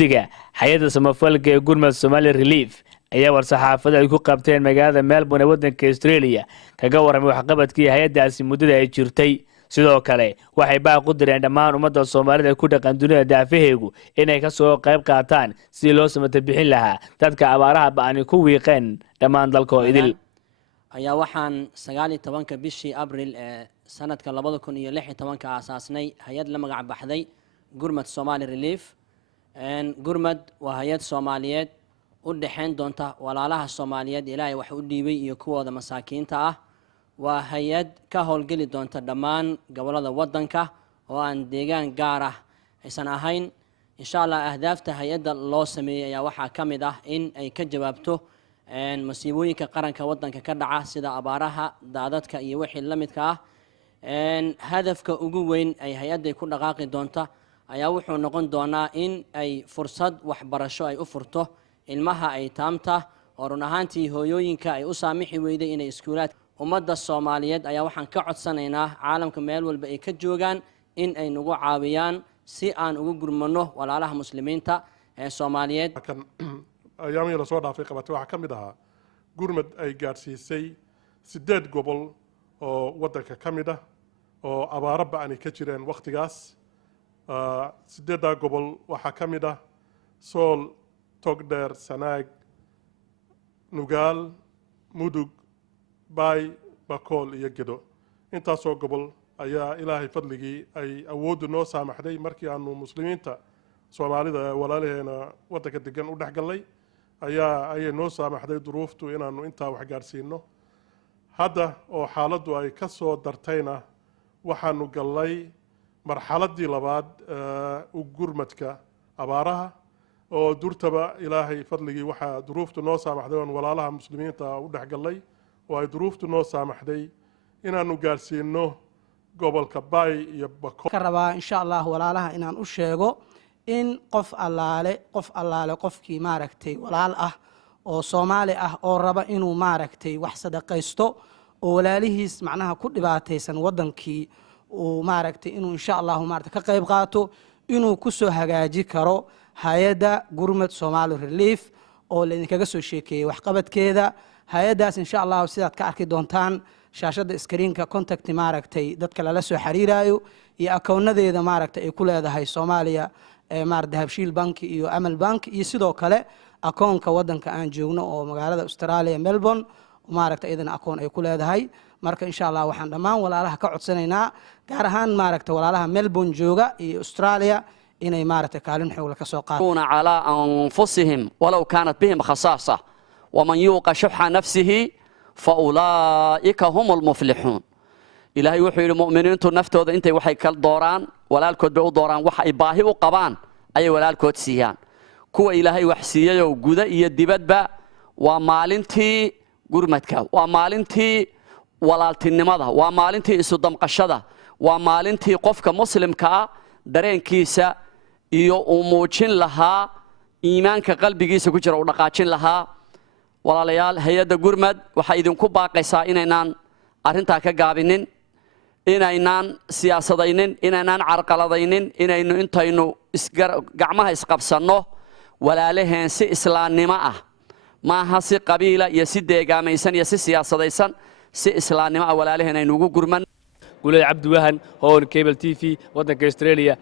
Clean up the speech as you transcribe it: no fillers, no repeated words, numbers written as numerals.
diga hay'adda samafalka ee gurmad Somali Relief ayaa war-saxaafada ay ku qabteen magaalada Melbourne ee waddanka Australia kaga warramay waxqabadkii hay'addaasi muddada ay jirtay sidoo kale waxay baaq u direen dhammaan ummadda Soomaalida ku dhaqan dunida daafaheegu inay ka soo qayb qaataan si loo samata bixin lahaa dadka abaaraha ba'ani ku wiiqeen dhammaan dalkooda idil ayaa waxaan 19 bishii Abriil ee sanadka 2016 aasaasnay hay'ad la magac baxday gurmad Somali Relief gurmad waa hay'ad Soomaaliyeed u dhaxayn doonta walaalaha Soomaaliyeed Ilaahay wax u dhiibay iyo kuwooda masaakiinta ah waa hay'ad ka howlgali doonta dhammaan gobolada waddanka oo aan deegaan gaar ah aysan ahayn insha Allah ahdaafta hay'adda loo sameeyay ayaa waxa kamid ah in ay ka jawaabto masiibooyinka qaranka waddanka ka dhaca sida abaaraha daadadka iyo wixii la midka ah hadafka ugu weyn ay hay'adda ku dhaqaaqi doonta ayaa wuxuu noqon doonaa in ay fursad waxbarasho ay u furto ilmaha ay taamta oo run ahaantii hooyooyinka ay u saamixi weyday inay iskuulaad ummadda Soomaaliyeed ayaa waxaan ka codsanaynaa caalamka meel walba ay ka joogaan in ay nagu caawiyaan si aan ugu gurmano walaalaha muslimiinta ee Soomaaliyeed ayaamihii la soo dhaafay qabatay waxa kamid ahaa gurmad ay gaarsiisay 8 gobol oo waddanka kamid ah oo abaaro ba'ani ka jireen waqtigaas 8 gobol waxa kamid ah Sool Togdheer Sanaag Nugaal Mudug Bay Bakool iyo Gedo intaasoo gobol ayaa Ilaahay fadligii ay awood noo saamaxday markii aanu muslimiinta Soomaalida walaalaheena waddanka degan u dhaxgalay ayay noo saamaxday duruuftu inaanu intaa wax gaarsiino hadda oo xaaladdu ay ka soo dartayna waxaanu galay marxaladii labaad u gurmadka abaaraha oo durtaba Ilaahay fadligii waxa duruuftu noo saamaxday oo walaalaha muslimiinta u dhaxgalay oo ay duruuftu noo saamaxday inaanu gaarsiino gobolka Bay iyo Bakool ka rabaa insha Allah walaalaha inaan u sheego in qof allaale qofkii maaragtay walaal ah oo Soomaali ah oo raba inuu maaragtay wax sadaqaysto oo walaalihiis macnaha ku dhibaataysan wadankii oo maaragtay inuu insha Allah maaragtay ka qayb qaato inuu ku soo hagaaji karo hay'adda gurmad Somali Relief oo la idinkaga soo sheekeeyay waxqabadkeeda hay'addaas insha Allah sidaad ka arki doontaan shaashada screenka contact maaragtay dadka lala soo xiriiraayo iyo akoonadeeda maaragtay ay ku leedahay Soomaaliya maaragtay Habshiil Bank iyo Amal Bank iyo sidoo kale akoonka waddanka aan joogno oo magaalada Australia Melbourne maaragtay idina akoon ay ku leedahay marka insha Allah waxaan dhammaan walaalaha ka codsanaynaa gaar ahaan maaragtay walaalaha Melbourne jooga iyo Australia inay maaragtay kaalin xoog ka soo qaataan ala anfusihim walaw kanat bihim khasaasa waman yuqa shuhha nafsihi fa ulaika humul muflihun ilaahay wuxuu yiri mu'miniintu naftooda intay waxay kala dooraan walaalkood bay u dooraan wax ay baahi u qabaan ay walaalkood siiyaan kuwa ilaahay wax siiyo guda iyo dibadba waa maalintii gurmadka waa maalintii walaaltinimada waa maalintii isu damqashada waa maalintii qofka muslimka ah dareenkiisa iyo uu muujin lahaa iimaanka qalbigiisa ku jira u dhaqaajin lahaa walaalayaal hay'adda gurmad waxa idinku baaqaysaa inaynaan arinta ka gaabinin inaynaan siyaasadaynin inaynaan carqaladaynin inaynu intaynu gacmaha isqabsanno walaalaheen si islaamnimo ah maaha si qabiila iyo si deegaamaysan iyo si siyaasadaysan si islaamnimo ah walaalaheen aynu ugu gurman Gulay Cabdi Wahan oo Cable TV waddanka Australia